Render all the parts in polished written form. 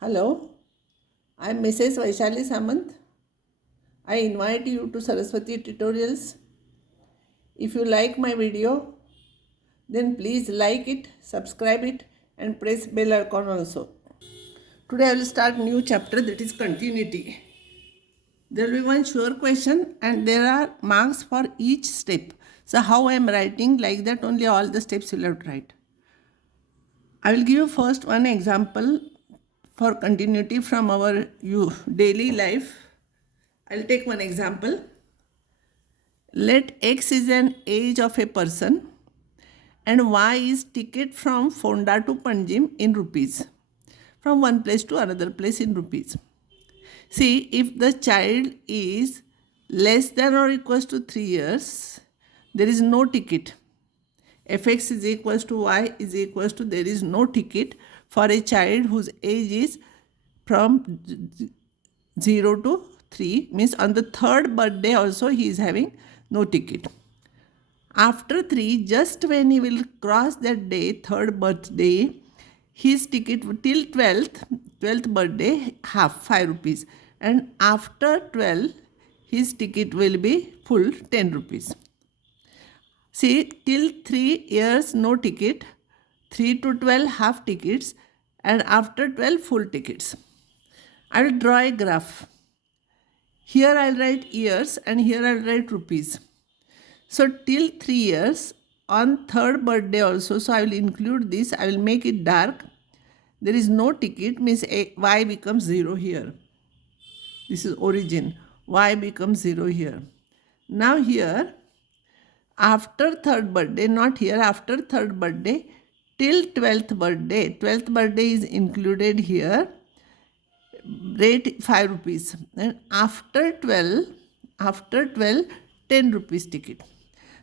Hello, I am Mrs. Vaishali Samant. I invite you to Saraswati Tutorials. If you like my video, then please like it, subscribe it and press bell icon also. Today I will start new chapter, that is continuity. There will be one sure question and there are marks for each step. So how I am writing, like that only all the steps you will have to write. I will give you first one example for continuity from our daily life. I'll take one example. Let X is an age of a person and Y is ticket from Fonda to Panjim in rupees, from one place to another place in rupees. See, if the child is less than or equals to 3 years, there is no ticket. Fx is equals to y is equals to, there is no ticket for a child whose age is from 0 to 3, means on the third birthday also he is having no ticket. After 3, just when he will cross that day, third birthday, his ticket till 12th birthday, half 5 rupees. And after 12, his ticket will be full 10 rupees. See, till 3 years no ticket, 3 to 12 half tickets, and after 12 full tickets. I will draw a graph. Here I will write years and here I will write rupees. So till 3 years, on third birthday also, so I will include this, I will make it dark. There is no ticket, means y becomes 0 here. This is origin, y becomes 0 here. Now here, after third birthday, not here, after third birthday, till 12th birthday is included here, rate 5 rupees. And after 12, 10 rupees ticket.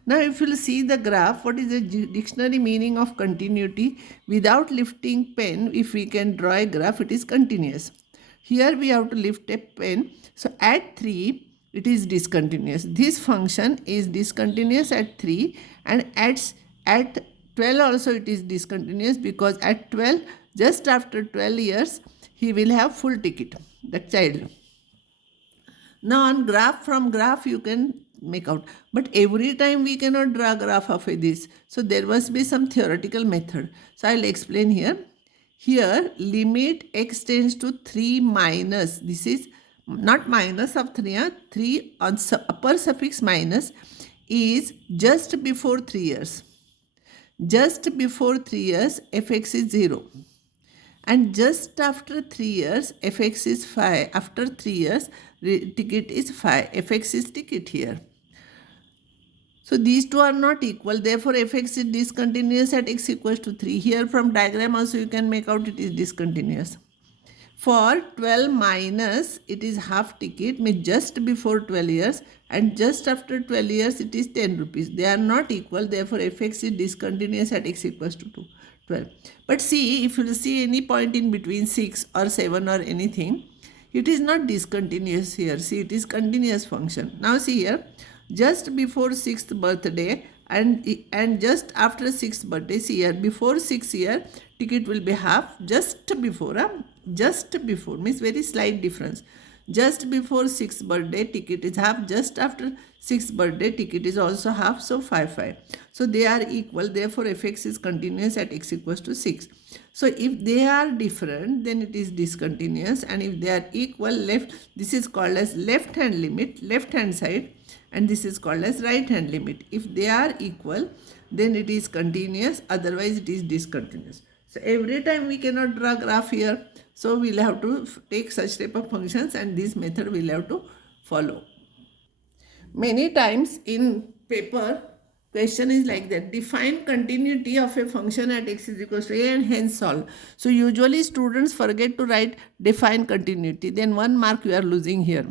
Now if you will see the graph, what is the dictionary meaning of continuity? Without lifting pen, if we can draw a graph, it is continuous. Here we have to lift a pen. So at 3, it is discontinuous. This function is discontinuous at 3, and at 12 also it is discontinuous, because at 12, just after 12 years, he will have full ticket, the child. Now on graph, from graph you can make out, but every time we cannot draw graph of this, so there must be some theoretical method. So I will explain here. Here limit x tends to 3 minus, this is not minus of 3, 3 on upper suffix minus is just before 3 years. Just before 3 years, fx is 0. And just after 3 years, fx is 5. After 3 years, ticket is 5. Fx is ticket here. So these two are not equal. Therefore, fx is discontinuous at x equals to 3. Here from diagram also you can make out it is discontinuous. For 12 minus, it is half ticket, means just before 12 years, and just after 12 years it is 10 rupees. They are not equal. Therefore, fx is discontinuous at x equals to 12. But see, if you see any point in between 6 or 7 or anything, it is not discontinuous here. See, it is continuous function. Now see here, just before 6th birthday and just after 6th birthday, see here, before 6 year, ticket will be half. Just before means very slight difference. Just before 6th birthday, ticket is half. Just after 6th birthday, ticket is also half. So 5. So they are equal. Therefore, fx is continuous at x equals to 6. So if they are different, then it is discontinuous. And if they are equal, this is called as left hand limit, left hand side. And this is called as right hand limit. If they are equal, then it is continuous. Otherwise, it is discontinuous. So every time we cannot draw graph here. So we'll have to take such type of functions, and this method we'll have to follow. Many times in paper, question is like that. Define continuity of a function at x is equals to a and hence solve. So usually students forget to write define continuity. Then 1 mark you are losing here.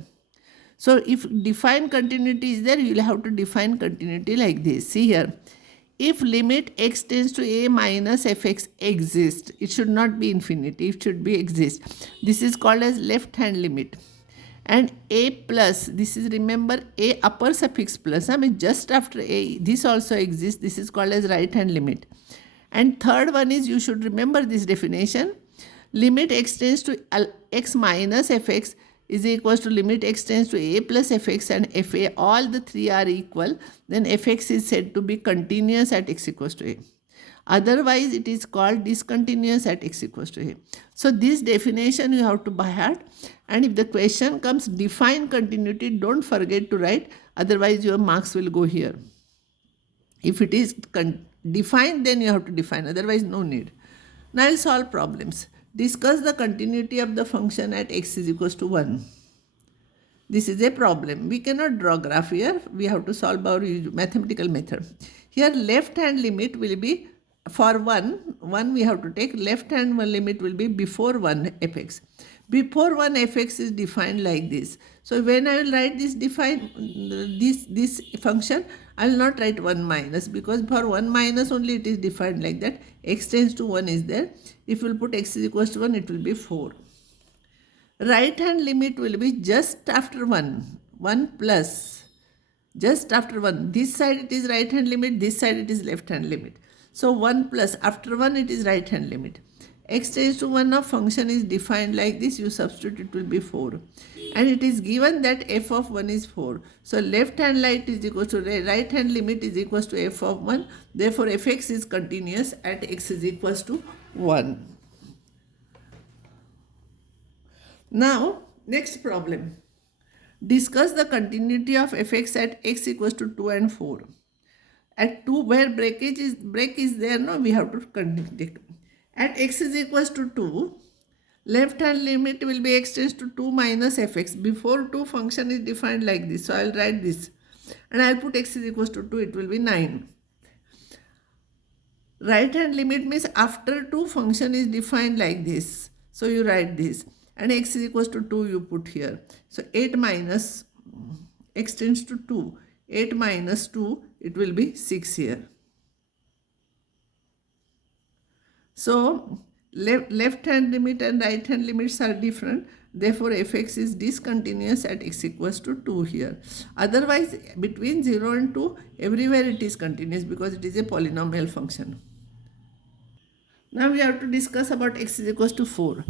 So if define continuity is there, you will have to define continuity like this. See here. If limit x tends to a minus fx exists, it should not be infinity, it should be exist. This is called as left hand limit. And a plus, this is, remember, a upper suffix plus, I mean just after a, this also exists. This is called as right hand limit. And third one is, you should remember this definition. limit x tends to x minus fx is equals to limit x tends to a plus fx and fa, all the three are equal, then fx is said to be continuous at x equals to a. Otherwise, it is called discontinuous at x equals to a. So this definition you have to by heart, and if the question comes define continuity, don't forget to write, otherwise your marks will go here. If it is defined, then you have to define, otherwise no need. Now I'll solve problems. Discuss the continuity of the function at x is equals to 1. This is a problem. We cannot draw graph here. We have to solve our mathematical method. Here left hand limit will be for 1 we have to take left hand limit will be before 1 fx. Before 1 fx is defined like this. So when I will write this this function, I will not write 1 minus, because for 1 minus only it is defined like that. X tends to 1 is there. If you will put x is equals to 1, it will be 4. Right hand limit will be just after 1 plus, just after 1. This side it is right hand limit, this side it is left hand limit. So 1 plus, after 1 it is right hand limit. X tends to 1 of function is defined like this, you substitute, it will be 4. And it is given that f of 1 is 4. So left hand limit is equal to right hand limit is equals to f of 1. Therefore fx is continuous at x is equals to 1. Now next problem. Discuss the continuity of fx at x equals to 2 and 4. At 2 where break is there, no, we have to continue. At x is equals to 2, left hand limit will be x tends to 2 minus fx. Before 2 function is defined like this. So I will write this and I will put x is equals to 2, it will be 9. Right hand limit means after 2 function is defined like this. So you write this and x is equals to 2 you put here. So 8 minus x tends to 2. 8 minus 2, it will be 6 here. So left hand limit and right hand limits are different. Therefore fx is discontinuous at x equals to 2 here. Otherwise between 0 and 2 everywhere it is continuous because it is a polynomial function. Now we have to discuss about x is equals to 4.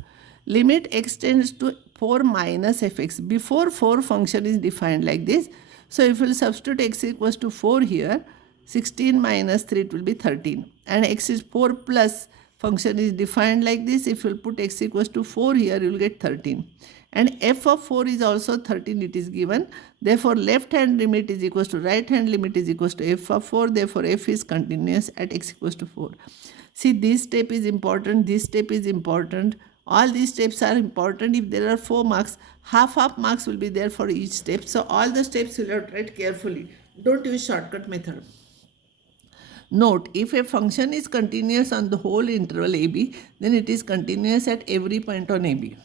Limit x tends to 4 minus fx. Before 4 function is defined like this. So if you will substitute x equals to 4 here, 16 minus 3 it will be 13. And x is 4 plus function is defined like this. If you will put x equals to 4 here, you will get 13. And f of 4 is also 13, it is given. Therefore left hand limit is equals to right hand limit is equals to f of 4. Therefore f is continuous at x equals to 4. See, this step is important, this step is important. All these steps are important. If there are 4 marks, half marks will be there for each step. So all the steps you have to write carefully. Don't use shortcut method. Note, if a function is continuous on the whole interval AB, then it is continuous at every point on AB.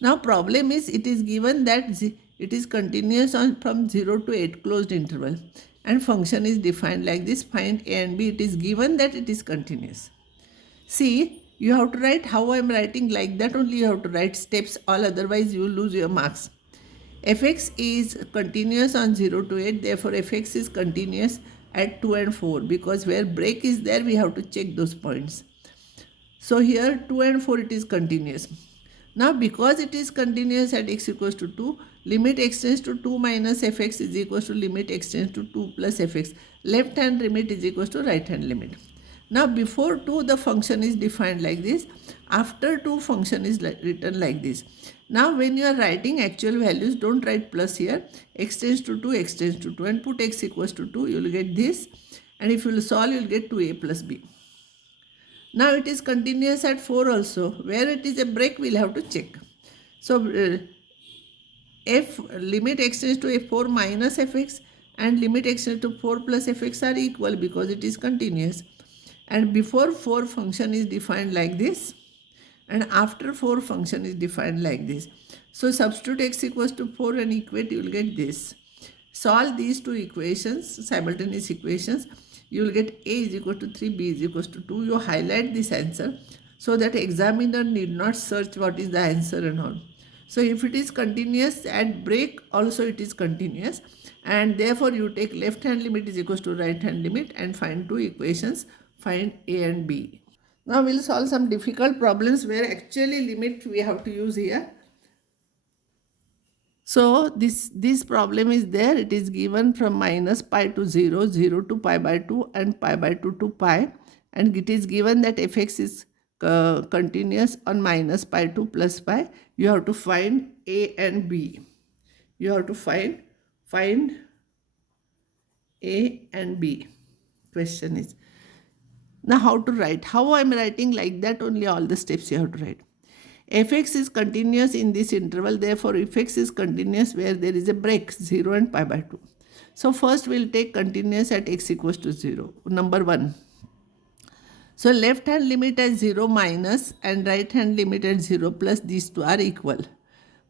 Now problem is, it is given that it is continuous on from 0 to 8 closed interval. And function is defined like this, find a and b. It is given that it is continuous. See, you have to write how I am writing, like that only you have to write steps, all otherwise you will lose your marks. Fx is continuous on 0 to 8, therefore fx is continuous at 2 and 4, because where break is there we have to check those points. So here 2 and 4 it is continuous. Now because it is continuous at x equals to 2, limit x tends to 2 minus fx is equals to limit x tends to 2 plus fx. Left hand limit is equals to right hand limit. Now before 2 the function is defined like this. After 2 function is written like this. Now when you are writing actual values, don't write plus here. X tends to 2, x tends to 2 and put x equals to 2. You will get this. And if you will solve, you will get 2a plus b. Now it is continuous at 4 also. Where it is a break, we will have to check. So f limit x tends to a 4 minus fx and limit x tends to 4 plus fx are equal because it is continuous. And before 4 function is defined like this. And after 4 function is defined like this. So substitute x equals to 4 and equate, you will get this. Solve these two equations, simultaneous equations. You will get a is equal to 3, b is equal to 2. You highlight this answer so that examiner need not search what is the answer and all. So if it is continuous at break also it is continuous, and therefore you take left hand limit is equal to right hand limit and find two equations, find a and b. Now we'll solve some difficult problems where actually limit we have to use here. So this problem is there. It is given from minus pi to 0, 0 to pi by 2 and pi by 2 to pi. And it is given that fx is continuous on minus pi to plus pi. You have to find a and b. You have to find a and b. Question is, now how to write? How I am writing like that, only all the steps you have to write. Fx is continuous in this interval, therefore fx is continuous where there is a break 0 and pi by 2. So first we'll take continuous at x equals to 0. Number 1. So left hand limit at 0 minus and right hand limit at 0 plus, these two are equal.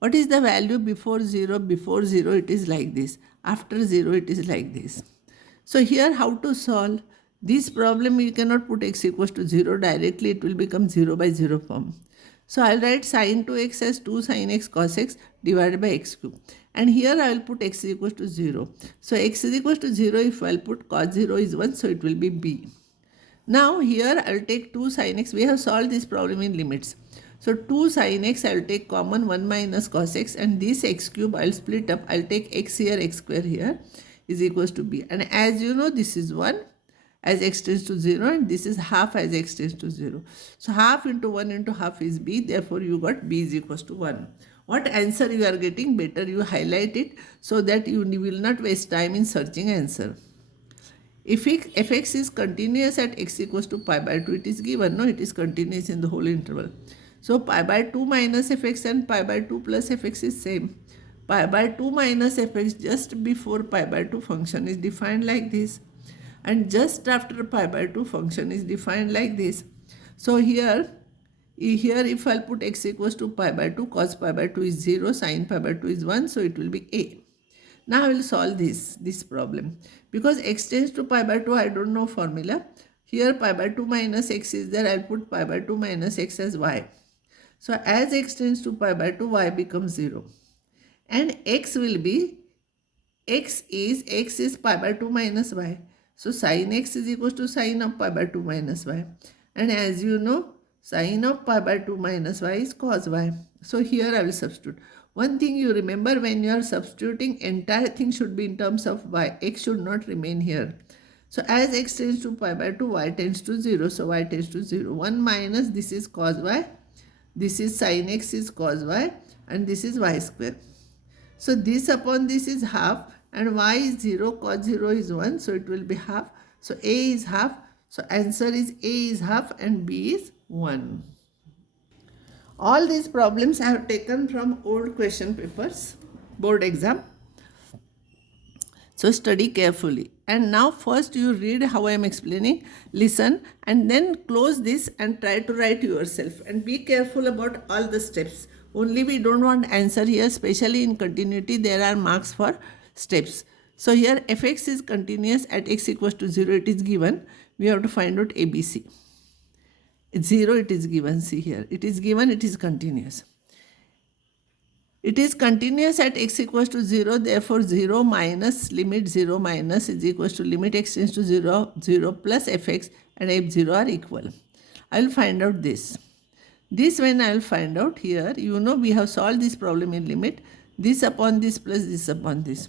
What is the value before 0? Before 0 it is like this. After 0 it is like this. So here how to solve? This problem you cannot put x equals to 0 directly. It will become 0 by 0 form. So I'll write sin 2x as 2 sin x cos x divided by x cube. And here I will put x is equals to 0. So x is equals to 0, if I'll put cos 0 is 1, so it will be b. Now here I will take 2 sin x. We have solved this problem in limits. So 2 sin x I will take common 1 minus cos x, and this x cube I will split up. I will take x here, x square here is equals to b. And as you know, this is 1 as x tends to 0 and this is half as x tends to 0. So half into 1 into half is b. Therefore you got b is equals to 1. What answer you are getting? Better you highlight it so that you will not waste time in searching answer. If fx is continuous at x equals to pi by 2, it is given. No, it is continuous in the whole interval. So pi by 2 minus fx and pi by 2 plus fx is same. Pi by 2 minus fx just before pi by 2 function is defined like this. And just after pi by 2 function is defined like this. So here if I'll put x equals to pi by 2, cos pi by 2 is 0, sin pi by 2 is 1, so it will be a. Now I will solve this problem. Because x tends to pi by 2, I don't know formula. Here pi by 2 minus x is there, I'll put pi by 2 minus x as y. So as x tends to pi by 2, y becomes 0. And x is pi by 2 minus y. So sin x is equals to sin of pi by 2 minus y. And as you know, sin of pi by 2 minus y is cos y. So here I will substitute. One thing you remember, when you are substituting, entire thing should be in terms of y. X should not remain here. So as x tends to pi by 2, y tends to 0. So y tends to 0. 1 minus, this is cos y. This is sin x is cos y. And this is y square. So this upon this is half. And y is 0, cos 0 is 1, so it will be half. So a is half. So answer is a is half and b is 1. All these problems I have taken from old question papers, board exam. So study carefully. And now first you read how I am explaining, listen, and then close this and try to write yourself. And be careful about all the steps. Only we don't want answer here, especially in continuity, there are marks for steps. So here fx is continuous at x equals to 0, it is given. We have to find out ABC. It's 0, it is given. See here, it is given, it is continuous. It is continuous at x equals to 0, therefore 0 minus limit 0 minus is equals to limit x tends to 0, 0 plus fx and f0 are equal. I will find out this. This when I will find out here, you know we have solved this problem in limit. This upon this plus this upon this.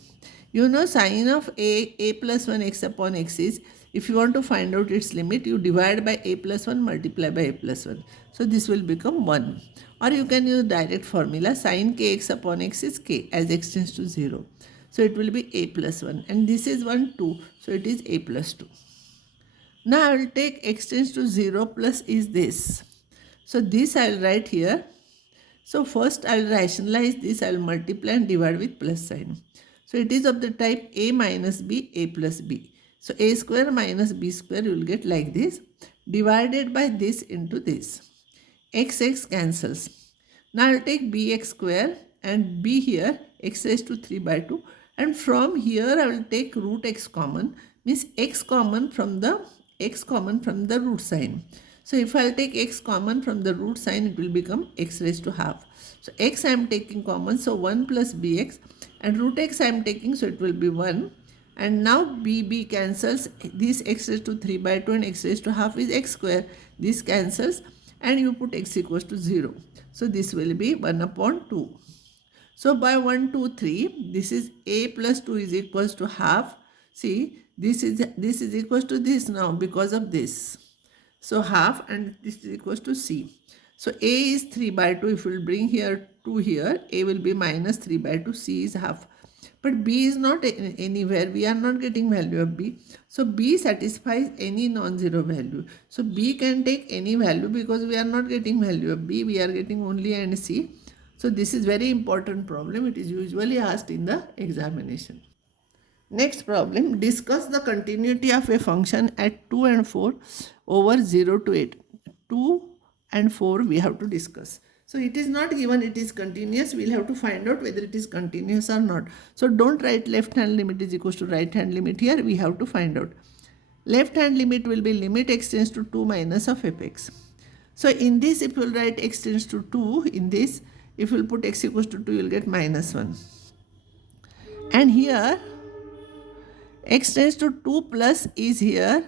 You know sin of a plus 1 x upon x is, if you want to find out its limit, you divide by a plus 1 multiply by a plus 1. So this will become 1. Or you can use direct formula, sin kx upon x is k as x tends to 0. So it will be a plus 1. And this is 1, 2. So it is a plus 2. Now I will take x tends to 0 plus is this. So this I will write here. So first I will rationalize this, I will multiply and divide with plus sign. So it is of the type a minus b, a plus b. So a square minus b square you will get like this, divided by this into this. X cancels. Now I will take bx square and b here, x raised to 3 by 2. And from here I will take root x common, means x common from the root sign. So if I will take x common from the root sign, it will become x raised to half. So x I am taking common, so 1 plus bx, and root x I am taking, so it will be 1. And now b cancels, this x raised to 3 by 2 and x raised to half is x square. This cancels and you put x equals to 0. So this will be 1 upon 2. So by 1, 2, 3, this is a plus 2 is equals to half. See, this is equals to this now because of this. So half, and this is equals to c. So a is 3 by 2. If we will bring here 2 here, a will be minus 3 by 2, c is half. But b is not anywhere. We are not getting value of b. So b satisfies any non-zero value. So b can take any value because we are not getting value of b. We are getting only a and c. So this is very important problem. It is usually asked in the examination. Next problem, discuss the continuity of a function at 2 and 4 over 0 to 8. 2 and 4 we have to discuss. So it is not given it is continuous. We will have to find out whether it is continuous or not. So don't write left hand limit is equals to right hand limit here. We have to find out. Left hand limit will be limit x tends to 2 minus of fx. So in this, if you will write x tends to 2, in this, if you will put x equals to 2, you will get minus 1. And here, x tends to 2 plus is here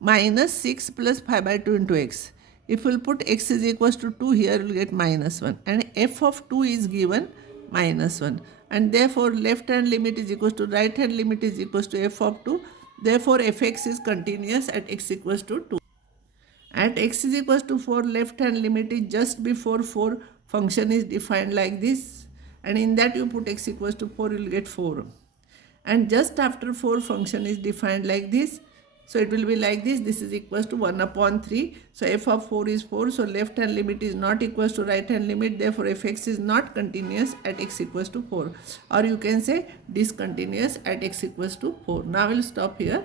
minus 6 plus 5 by 2 into x. If we will put x is equals to 2 here, you will get minus 1. And f of 2 is given minus 1. And therefore, left hand limit is equals to right hand limit is equals to f of 2. Therefore, fx is continuous at x equals to 2. At x is equals to 4, left hand limit is just before 4, function is defined like this. And in that you put x equals to 4, you will get 4. And just after 4, function is defined like this. So it will be like this. This is equals to 1 upon 3. So f of 4 is 4. So left hand limit is not equals to right hand limit. Therefore fx is not continuous at x equals to 4. Or you can say discontinuous at x equals to 4. Now we will stop here.